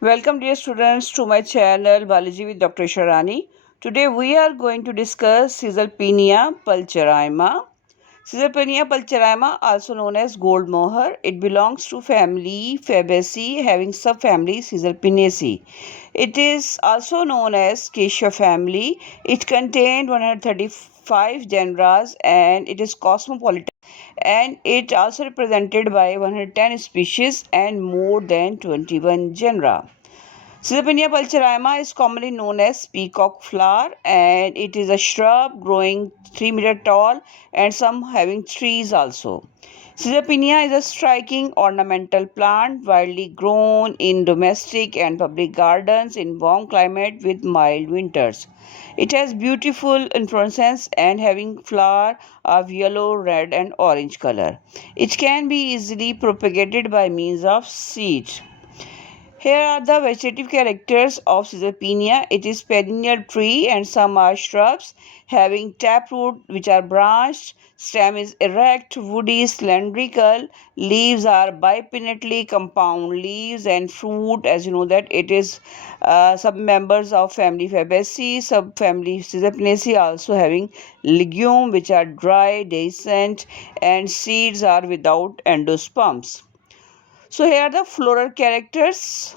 Welcome dear students to my channel Biology with Dr. Ishrat. Today we are going to discuss Caesalpinia pulcherrima. Caesalpinia pulcherrima, also known as gold mohair, it belongs to family Fabaceae having subfamily Caesalpinaceae. It is also known as Acacia family. It contained 135 genera and it is cosmopolitan, and it also represented by 110 species and more than 21 genera. Caesalpinia pulcherrima is commonly known as peacock flower, and it is a shrub growing 3 meter tall and some having trees also. Caesalpinia is a striking ornamental plant widely grown in domestic and public gardens in warm climate with mild winters. It has beautiful inflorescence and having flower of yellow, red and orange color. It can be easily propagated by means of seed. Here are the vegetative characters of Caesalpinia. It is perennial tree and some are shrubs having taproot which are branched. Stem is erect, woody, cylindrical. Leaves are bipinnately compound leaves, and fruit, as you know that it is some members of family Fabaceae, subfamily Caesalpinaceae, also having legume which are dry, dehiscent, and seeds are without endosperms. So here are the floral characters.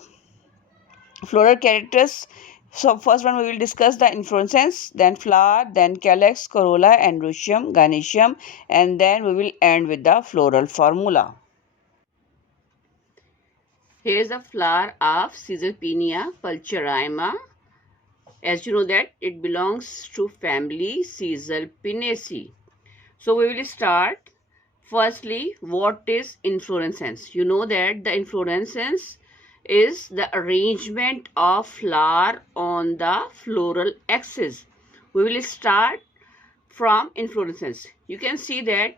Floral characters. So first one we will discuss the inflorescence, then flower, then calyx, corolla, androecium, gynoecium, and then we will end with the floral formula. Here is the flower of Caesalpinia pulcherrima. As you know that it belongs to family Caesalpinaceae. So we will start. Firstly, what is inflorescence? You know that the inflorescence is the arrangement of flower on the floral axis. We will start from inflorescence. You can see that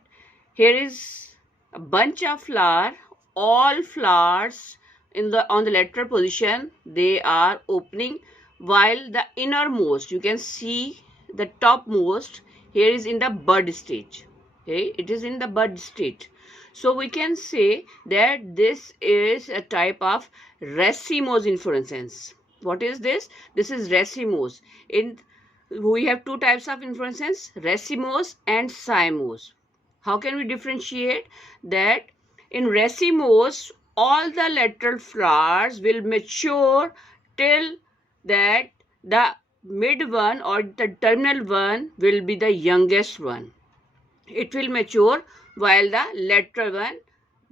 here is a bunch of flower. All flowers on the lateral position, they are opening, while the innermost, you can see the topmost, here is in the bud stage. Okay, it is in the bud state. So we can say that this is a type of racemose inflorescence. What is this? This is racemose. We have two types of inflorescence, racemose and cymose. How can we differentiate that? In racemose, all the lateral flowers will mature till that the mid one or the terminal one will be the youngest one. It will mature while the lateral one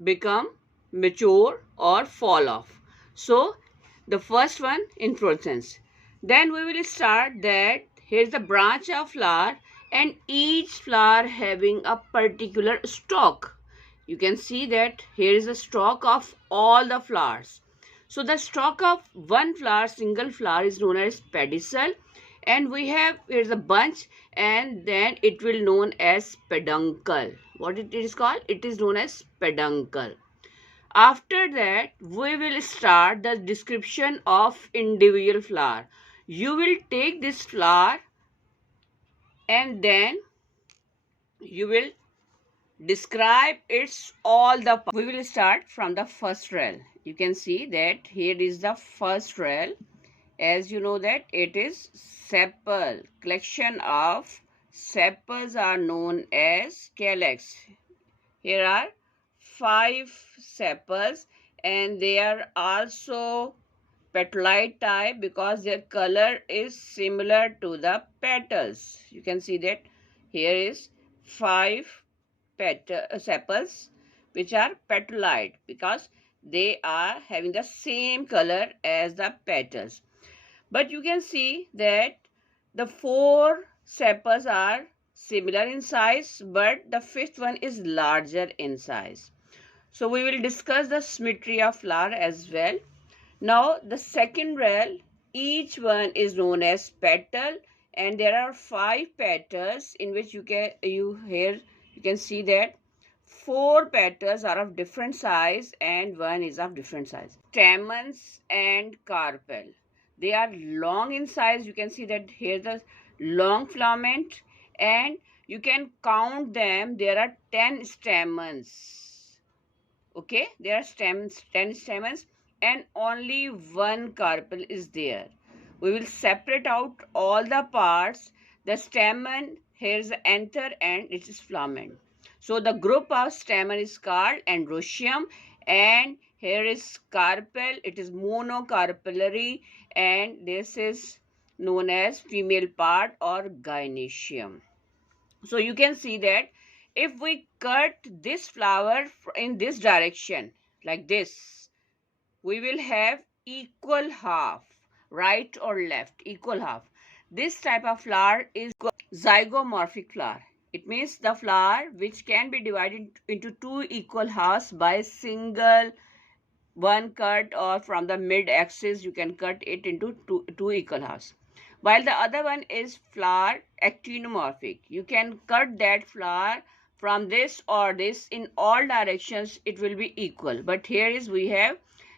become mature or fall off. So the first one, inflorescence. Then we will start that here's the branch of flower, and each flower having a particular stalk. You can see that here is a stalk of all the flowers. So the stalk of one flower, single flower, is known as pedicel, and we have here's a bunch, and then it will known as peduncle. What it is called? It is known as peduncle. After that, we will start the description of individual flower. You will take this flower and then you will describe its all the parts. We will start from the first rail. You can see that here is the first rail. As you know that it is sepal. Collection of sepals are known as calyx. Here are 5 sepals, and they are also petalite type because their color is similar to the petals. You can see that here is 5 sepals which are petalite because they are having the same color as the petals. But you can see that the 4 sepals are similar in size, but the 5th one is larger in size. So we will discuss the symmetry of flower as well. Now the second rail, each one is known as petal, and there are 5 petals in which you can see that 4 petals are of different size and one is of different size. Stamens and carpel. They are long in size. You can see that here the long filament, and You can count them. There are 10 stamens. Okay, there are 10 stamens and only one carpel is there. We will separate out all the parts. The stamen, here is the anther and it is filament. So the group of stamen is called androecium, and here is carpel, it is monocarpellary, and this is known as female part or gynoecium. So you can see that if we cut this flower in this direction like this, we will have equal half, right or left, equal half. This type of flower is zygomorphic flower. It means the flower which can be divided into two equal halves by single one cut, or from the mid axis you can cut it into two equal halves. While the other one is flower actinomorphic. You can cut that flower from this or this in all directions, it will be equal. But here is we have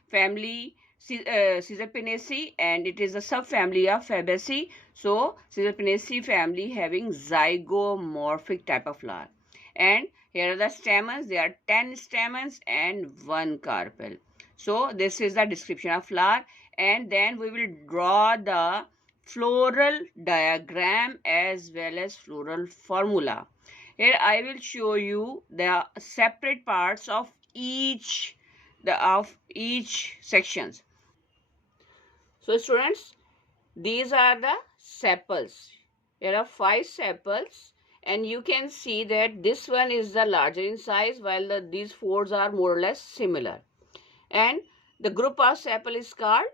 family Caesarpinaceae, and it is a subfamily of Fabaceae. So Caesarpinaceae family having zygomorphic type of flower. And here are the stamens. There are 10 stamens and one carpel. So this is the description of flower, and then we will draw the floral diagram as well as floral formula. Here I will show you the separate parts of each sections. So students, these are the sepals. There are 5 sepals, and you can see that this one is the larger in size, while these 4 are more or less similar. And the group of sepal is called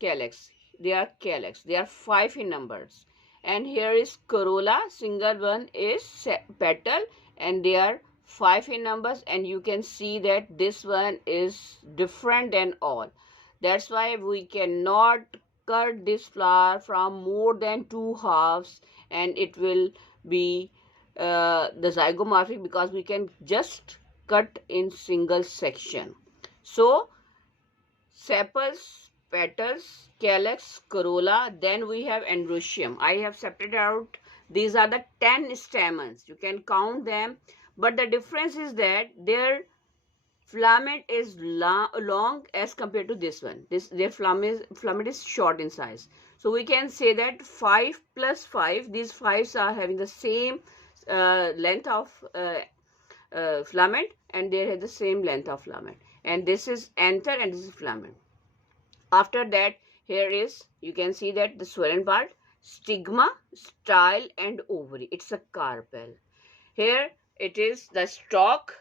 calyx. They are calyx. They are 5 in numbers. And here is corolla. Single one is petal, and they are 5 in numbers. And you can see that this one is different than all. That's why we cannot cut this flower from more than 2 halves, and it will be the zygomorphic, because we can just cut in single section. So sepals, petals, calyx, corolla, then we have androecium. I have separated out, these are the 10 stamens. You can count them, but the difference is that their filament is long as compared to this one. Their filament is short in size. So we can say that 5 plus 5, these 5s are having the same length of filament, and they have the same length of filament. And this is anther and this is filament. After that, here is, you can see that the swollen part, stigma, style and ovary. It's a carpel. Here it is the stalk.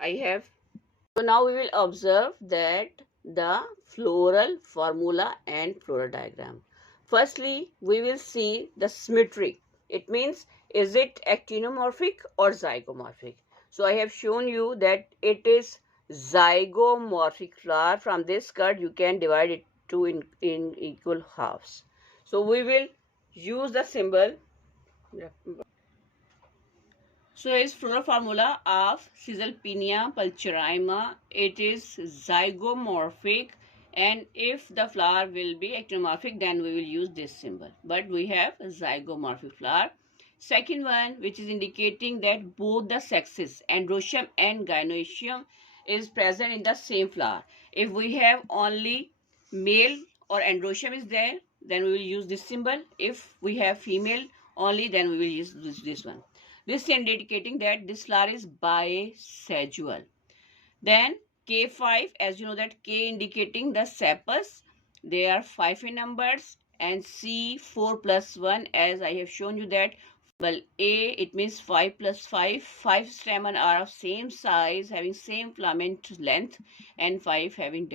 So now we will observe that the floral formula and floral diagram. Firstly, we will see the symmetry. It means, is it actinomorphic or zygomorphic? So I have shown you that it is zygomorphic flower. From this cut, you can divide it in equal halves. So we will use the symbol. So is floral formula of Caesalpinia pulcherrima. It is zygomorphic, and if the flower will be actinomorphic, then we will use this symbol. But we have a zygomorphic flower. Second one, which is indicating that both the sexes, androecium and gynoecium, is present in the same flower. If we have only male or androecium is there, then we will use this symbol. If we have female only, then we will use this one. This is indicating that this flower is bisexual. Then K5, as you know that K indicating the sepals, they are 5 in numbers, and C 4 plus 1, as I have shown you that. Well, A, it means 5 plus 5. 5 stamen are of same size, having same filament length, and 5 having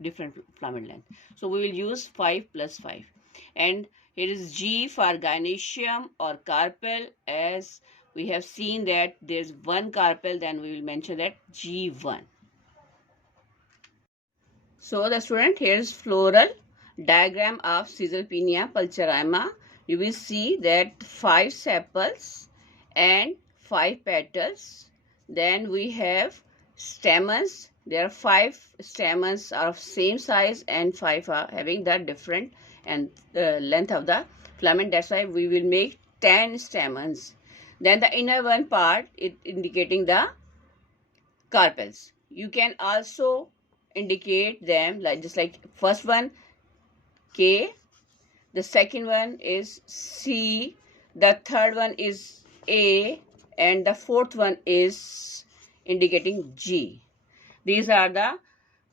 different filament length. So we will use 5 plus 5. And here is G for gynoecium or carpel. As we have seen that there's one carpel, then we will mention that G1. So the student, here is floral diagram of Caesalpinia pulcherrima. You will see that 5 sepals and 5 petals. Then we have stamens. There are 5 stamens are of same size, and 5 are having the different and the length of the filament. That's why we will make 10 stamens. Then the inner one part is indicating the carpels. You can also indicate them like just like first one K, the second one is C, the third one is A, and the fourth one is indicating G. These are the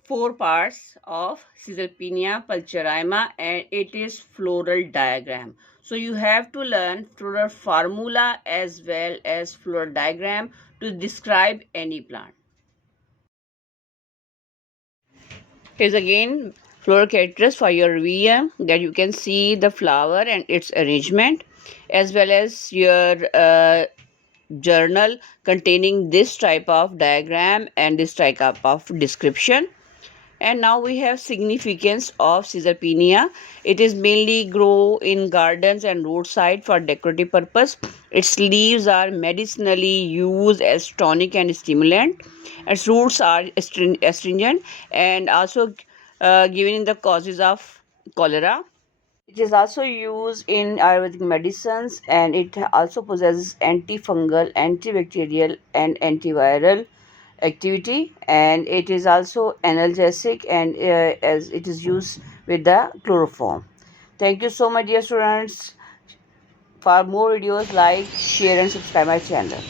four parts of Caesalpinia pulcherrima, and it is floral diagram. So you have to learn floral formula as well as floral diagram to describe any plant. Here's again floral characters for your revision, that you can see the flower and its arrangement, as well as your journal containing this type of diagram and this type of description. And now we have significance of Caesalpinia. It is mainly grow in gardens and roadside for decorative purpose. Its leaves are medicinally used as tonic and stimulant. Its roots are astringent and also given in the causes of cholera. It is also used in Ayurvedic medicines, and it also possesses antifungal, antibacterial, and antiviral activity, and it is also analgesic, and as it is used with the chloroform. Thank you so much, dear students. For more videos, like, share, and subscribe my channel.